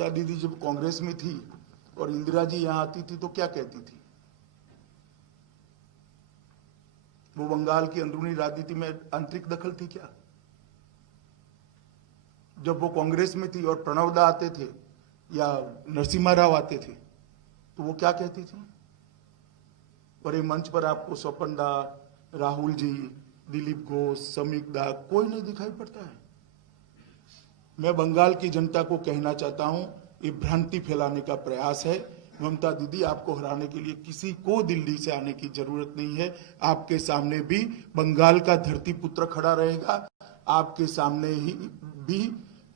ममता दीदी जब कांग्रेस में थी और इंदिरा जी यहां आती थी तो क्या कहती थी? वो बंगाल की अंदरूनी राजनीति में आंतरिक दखल थी क्या? जब वो कांग्रेस में थी और प्रणव दा आते थे या नरसिम्हा राव आते थे तो वो क्या कहती थी? और ये मंच पर आपको स्वपन दा, राहुल जी, दिलीप घोष, समीक दा कोई नहीं दिखाई पड़ता है। मैं बंगाल की जनता को कहना चाहता हूं, ये भ्रांति फैलाने का प्रयास है। ममता दीदी, आपको हराने के लिए किसी को दिल्ली से आने की जरूरत नहीं है। आपके सामने भी बंगाल का धरती पुत्र खड़ा रहेगा, आपके सामने ही भी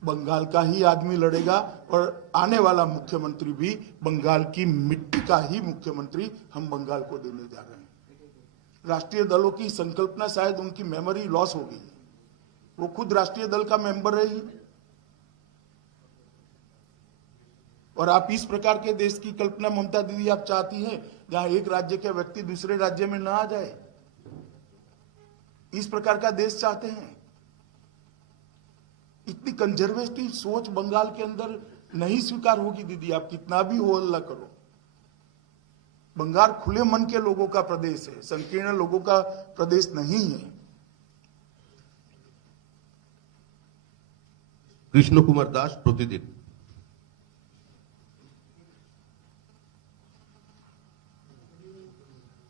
बंगाल का ही आदमी लड़ेगा और आने वाला मुख्यमंत्री भी बंगाल की मिट्टी का ही मुख्यमंत्री हम बंगाल को देने जा रहे हैं। राष्ट्रीय दलों की संकल्पना शायद उनकी मेमोरी लॉस हो गई है, वो खुद राष्ट्रीय दल का मेंबर रही और आप इस प्रकार के देश की कल्पना ममता दीदी आप चाहती हैं जहां एक राज्य के व्यक्ति दूसरे राज्य में ना आ जाए, इस प्रकार का देश चाहते हैं। इतनी कंजर्वेटिव सोच बंगाल के अंदर नहीं स्वीकार होगी दीदी, आप कितना भी हो हल्ला करो। बंगाल खुले मन के लोगों का प्रदेश है, संकीर्ण लोगों का प्रदेश नहीं है। कृष्ण कुमार दास, प्रतिदिन।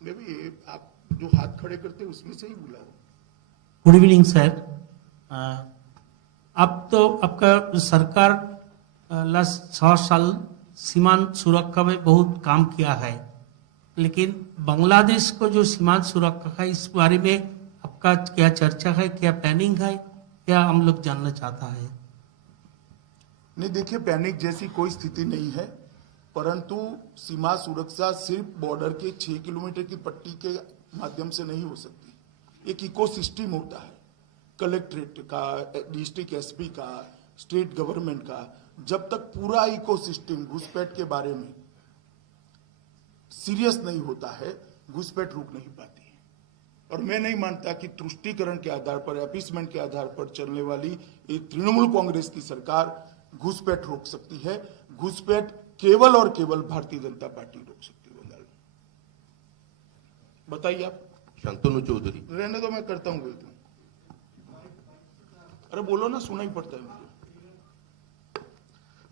मैं भी आप जो हाथ खड़े करते उसमें से ही बुलाओ। Good evening sir. अब तो आपका सरकार लास्ट 6 साल सीमांत सुरक्षा में बहुत काम किया है, लेकिन बांग्लादेश को जो सीमांत सुरक्षा है इस बारे में आपका क्या चर्चा है, क्या प्लानिंग है, क्या हम लोग जानना चाहता है? नहीं, देखिए पैनिक जैसी कोई स्थिति नहीं है, परंतु सीमा सुरक्षा सिर्फ बॉर्डर के 6 किलोमीटर की पट्टी के माध्यम से नहीं हो सकती। एक इकोसिस्टम होता है, कलेक्ट्रेट का, डिस्ट्रिक्ट एसपी का, स्टेट गवर्नमेंट का। जब तक पूरा इकोसिस्टम घुसपैठ के बारे में सीरियस नहीं होता है, घुसपैठ रुक नहीं पाती है। और मैं नहीं मानता कि तुष्टीकरण के आधार पर, अपीसमेंट के आधार पर चलने वाली एक तृणमूल कांग्रेस की सरकार घुसपैठ रोक सकती है। घुसपैठ केवल और केवल भारतीय जनता पार्टी रोक सकती है बंगाल में। बताइए आप। शांतनु चौधरी। रहने दो, मैं करता हूं। अरे बोलो ना, सुना ही पड़ता है मुझे।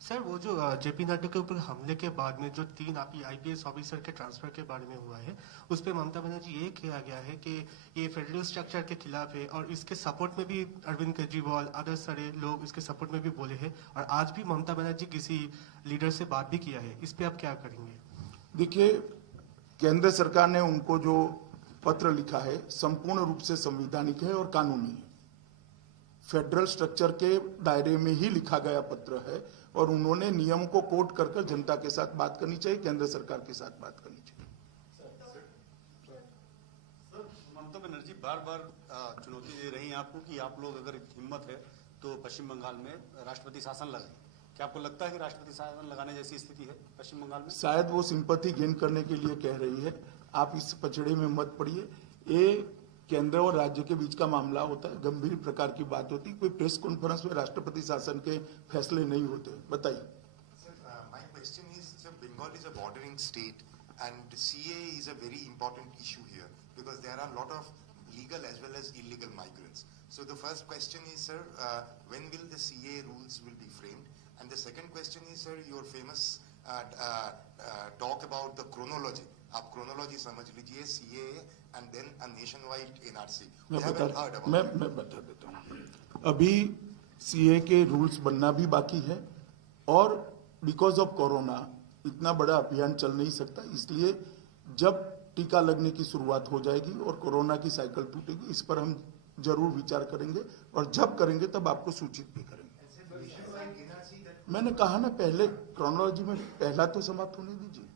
सर, वो जो जेपी नड्डा के ऊपर हमले के बाद में जो 3 आईपीएस ऑफिसर के ट्रांसफर के बारे में हुआ है, उस पर ममता बनर्जी ये किया गया है कि ये फेडरल स्ट्रक्चर के खिलाफ है और इसके सपोर्ट में भी अरविंद केजरीवाल, अदर सारे लोग इसके सपोर्ट में भी बोले हैं और आज भी ममता बनर्जी किसी लीडर से बात भी किया है। इस पर आप क्या करेंगे? देखिए, केंद्र सरकार ने उनको जो पत्र लिखा है संपूर्ण रूप से संवैधानिक है और कानूनी है। फेडरल स्ट्रक्चर के दायरे में ही लिखा गया पत्र है और उन्होंने नियम को कोट कर जनता के साथ बात करनी चाहिए, केंद्र सरकार के साथ बात करनी चाहिए। ममता बनर्जी बार बार चुनौती दे रही हैं आपको कि आप लोग अगर हिम्मत है तो पश्चिम बंगाल में राष्ट्रपति शासन लगाएं। क्या आपको लगता है कि राष्ट्रपति शासन लगाने जैसी स्थिति है पश्चिम बंगाल में? शायद वो सिंपैथी गेन करने के लिए कह रही है। आप इस पचड़े में मत पड़िए। ये केंद्र और राज्य के बीच का मामला होता है, गंभीर प्रकार की बात होती है। कोई प्रेस कॉन्फ्रेंस में राष्ट्रपति शासन के फैसले नहीं होते। बताइए। My question is, sir, Bengal is a bordering state and CAA is a very important issue here because there are a lot of legal as well as illegal migrants. So the first question is, sir, when will the CAA rules will be framed? And the second question is, sir, your famous talk about the chronology. आप chronology समझ लीजिए, CAA and then a nationwide NRC. मैं बता देता हूँ। अभी CAA के rules बनना भी बाकी है और बिकॉज ऑफ कोरोना इतना बड़ा अभियान चल नहीं सकता, इसलिए जब टीका लगने की शुरुआत हो जाएगी और कोरोना की साइकिल टूटेगी, इस पर हम जरूर विचार करेंगे और जब करेंगे तब आपको सूचित भी करेंगे। मैंने कहा ना पहले, क्रोनोलॉजी में पहला तो समाप्त होने दीजिए।